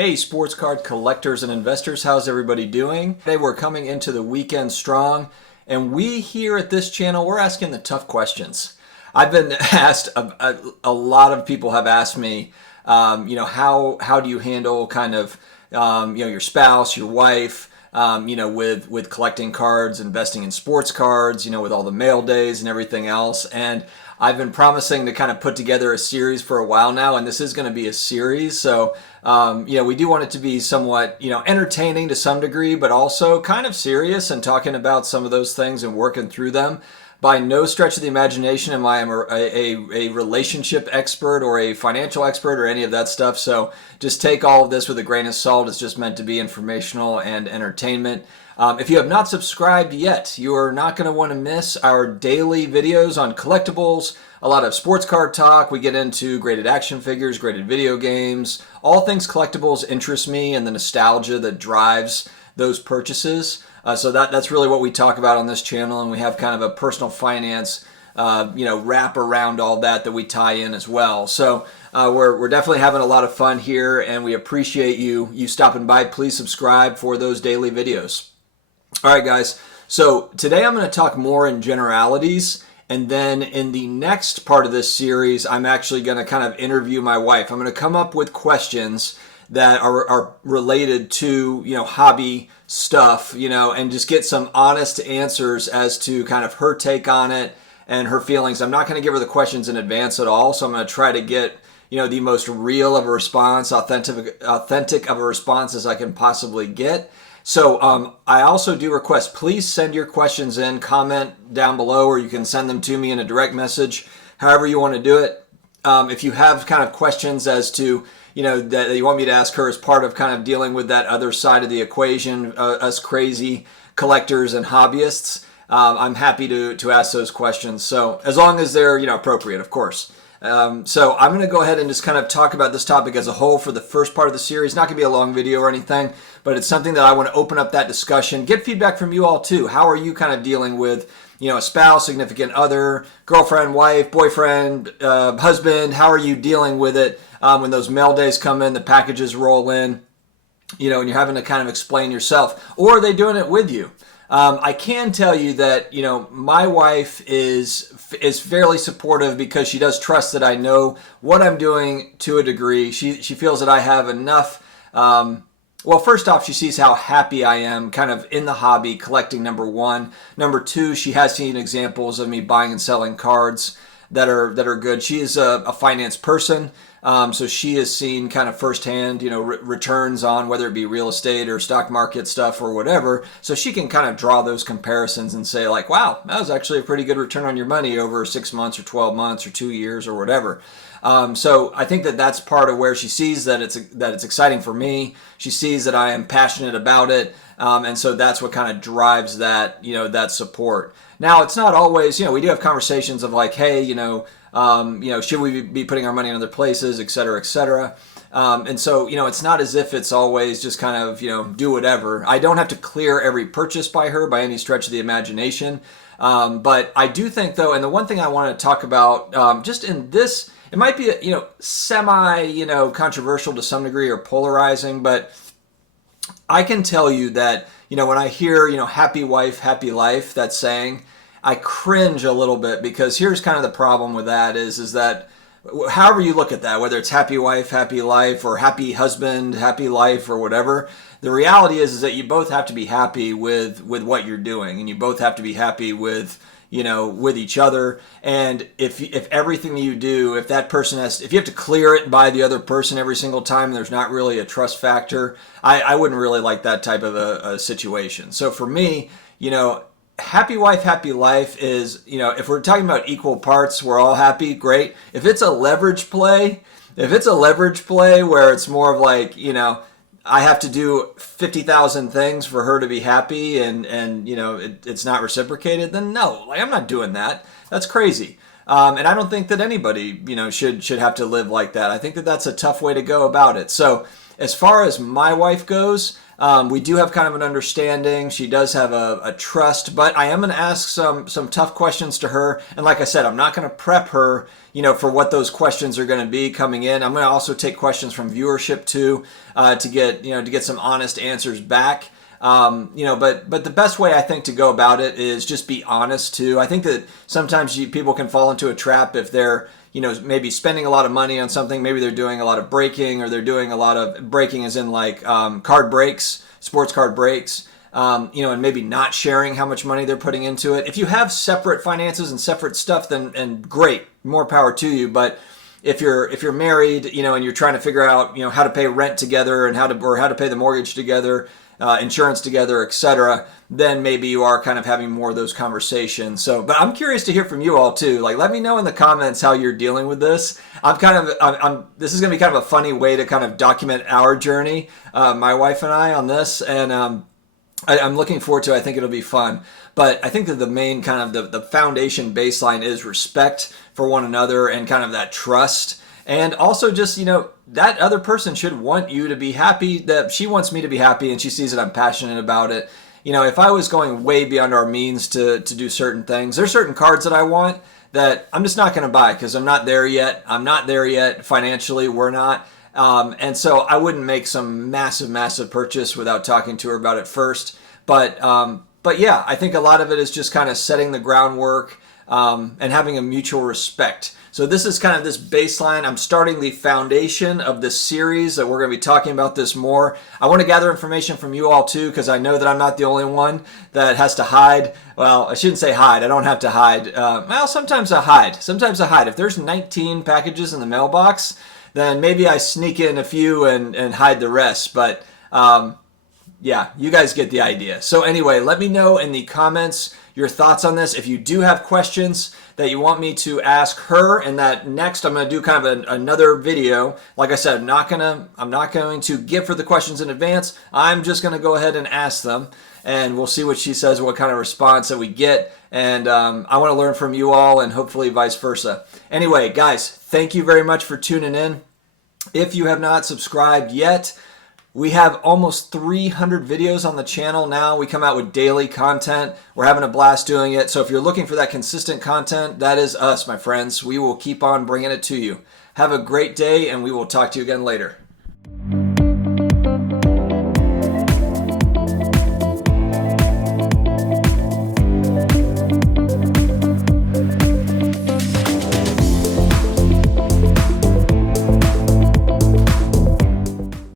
Hey, sports card collectors and investors, how's everybody doing? Today we're coming into the weekend strong, and we here at this channel, we're asking the tough questions. I've been asked, a lot of people have asked me, how do you handle kind of, your spouse, your wife, with collecting cards, investing in sports cards, with all the mail days and everything else. And I've been promising to kind of put together a series for a while now, and this is going to be a series. So, we do want it to be somewhat, entertaining to some degree, but also kind of serious and talking about some of those things and working through them. By no stretch of the imagination am I a relationship expert or a financial expert or any of that stuff. So just take all of this with a grain of salt. It's just meant to be informational and entertainment. If you have not subscribed yet, you are not going to want to miss our daily videos on collectibles, a lot of sports card talk. We get into graded action figures, graded video games. All things collectibles interest me, and the nostalgia that drives those purchases. So that's really what we talk about on this channel, and we have kind of a personal finance, wrap around all that we tie in as well. So we're definitely having a lot of fun here, and we appreciate you stopping by. Please subscribe for those daily videos. All right, guys. So today I'm going to talk more in generalities, and then in the next part of this series, I'm actually going to kind of interview my wife. I'm going to come up with questions that are related to, hobby stuff, and just get some honest answers as to kind of her take on it and her feelings. I'm not going to give her the questions in advance at all, so I'm going to try to get, the most real of a response, authentic of a response as I can possibly get. So I also do request, please send your questions in, comment down below, or you can send them to me in a direct message, however you want to do it. If you have kind of questions as to, that you want me to ask her as part of kind of dealing with that other side of the equation, us crazy collectors and hobbyists, I'm happy to ask those questions. So as long as they're, appropriate, of course. So I'm going to go ahead and just kind of talk about this topic as a whole for the first part of the series. Not going to be a long video or anything, but it's something that I want to open up that discussion. Get feedback from you all too. How are you kind of dealing with, a spouse, significant other, girlfriend, wife, boyfriend, husband? How are you dealing with it when those mail days come in, the packages roll in, and you're having to kind of explain yourself? Or are they doing it with you? I can tell you that, my wife is fairly supportive because she does trust that I know what I'm doing to a degree. She feels that I have enough. Well, first off, she sees how happy I am kind of in the hobby, collecting, number one. Number two, she has seen examples of me buying and selling cards that are good. She is a finance person. So she has seen kind of firsthand, returns on whether it be real estate or stock market stuff or whatever. So she can kind of draw those comparisons and say like, wow, that was actually a pretty good return on your money over 6 months or 12 months or 2 years or whatever. So I think that that's part of where she sees that it's exciting for me. She sees that I am passionate about it. And so that's what kind of drives that, that support. Now, it's not always, we do have conversations of like, hey, should we be putting our money in other places, et cetera, et cetera. And so, it's not as if it's always just kind of, do whatever. I don't have to clear every purchase by her by any stretch of the imagination. But I do think, though, and the one thing I want to talk about just in this, it might be, semi, controversial to some degree or polarizing, but I can tell you that, when I hear, happy wife, happy life, that saying, I cringe a little bit because here's kind of the problem with that is that however you look at that, whether it's happy wife, happy life, or happy husband, happy life, or whatever, the reality is that you both have to be happy with what you're doing, and you both have to be happy with, with each other. And if everything you do, if that person if you have to clear it by the other person every single time, there's not really a trust factor. I wouldn't really like that type of a situation. So for me, happy wife, happy life is, if we're talking about equal parts, we're all happy, great. If it's a leverage play where it's more of like, I have to do 50,000 things for her to be happy and it's not reciprocated, then no, like I'm not doing that. That's crazy. And I don't think that anybody, should have to live like that. I think that that's a tough way to go about it. So As far as my wife goes, we do have kind of an understanding. She does have a trust, but I am going to ask some tough questions to her. And like I said, I'm not going to prep her, for what those questions are going to be coming in. I'm going to also take questions from viewership too, to get some honest answers back. But the best way I think to go about it is just be honest too. I think that sometimes people can fall into a trap if they're, maybe spending a lot of money on something. Maybe they're doing a lot of breaking, or they're doing a lot of breaking as in like card breaks, sports card breaks, and maybe not sharing how much money they're putting into it. If you have separate finances and separate stuff, then great, more power to you. But if you're married, and you're trying to figure out, how to pay rent together and how to pay the mortgage together, insurance together, etc., then maybe you are kind of having more of those conversations. So, but I'm curious to hear from you all too. Like, let me know in the comments how you're dealing with this. This is going to be kind of a funny way to kind of document our journey, my wife and I, on this, and I'm looking forward to it. I think it'll be fun. But I think that the main kind of the foundation baseline is respect for one another and kind of that trust. And also just, that other person should want you to be happy, that she wants me to be happy and she sees that I'm passionate about it. If I was going way beyond our means to do certain things, there's certain cards that I want that I'm just not going to buy because I'm not there yet. I'm not there yet financially. We're not. And so I wouldn't make some massive purchase without talking to her about it first. But yeah, I think a lot of it is just kind of setting the groundwork and having a mutual respect. So this is kind of this baseline. I'm starting the foundation of this series that we're going to be talking about this more. I want to gather information from you all too, because I know that I'm not the only one that has to hide. Well, I shouldn't say hide. I don't have to hide. Sometimes I hide. If there's 19 packages in the mailbox, then maybe I sneak in a few and hide the rest. But yeah, you guys get the idea. So anyway, let me know in the comments your thoughts on this. If you do have questions that you want me to ask her, and that next I'm going to do kind of another video. Like I said, I'm not going to give her the questions in advance. I'm just going to go ahead and ask them, and we'll see what she says, what kind of response that we get. And I want to learn from you all, and hopefully vice versa. Anyway, guys, thank you very much for tuning in. If you have not subscribed yet, we have almost 300 videos on the channel now. We come out with daily content. We're having a blast doing it. So if you're looking for that consistent content, that is us, my friends. We will keep on bringing it to you. Have a great day, and we will talk to you again later.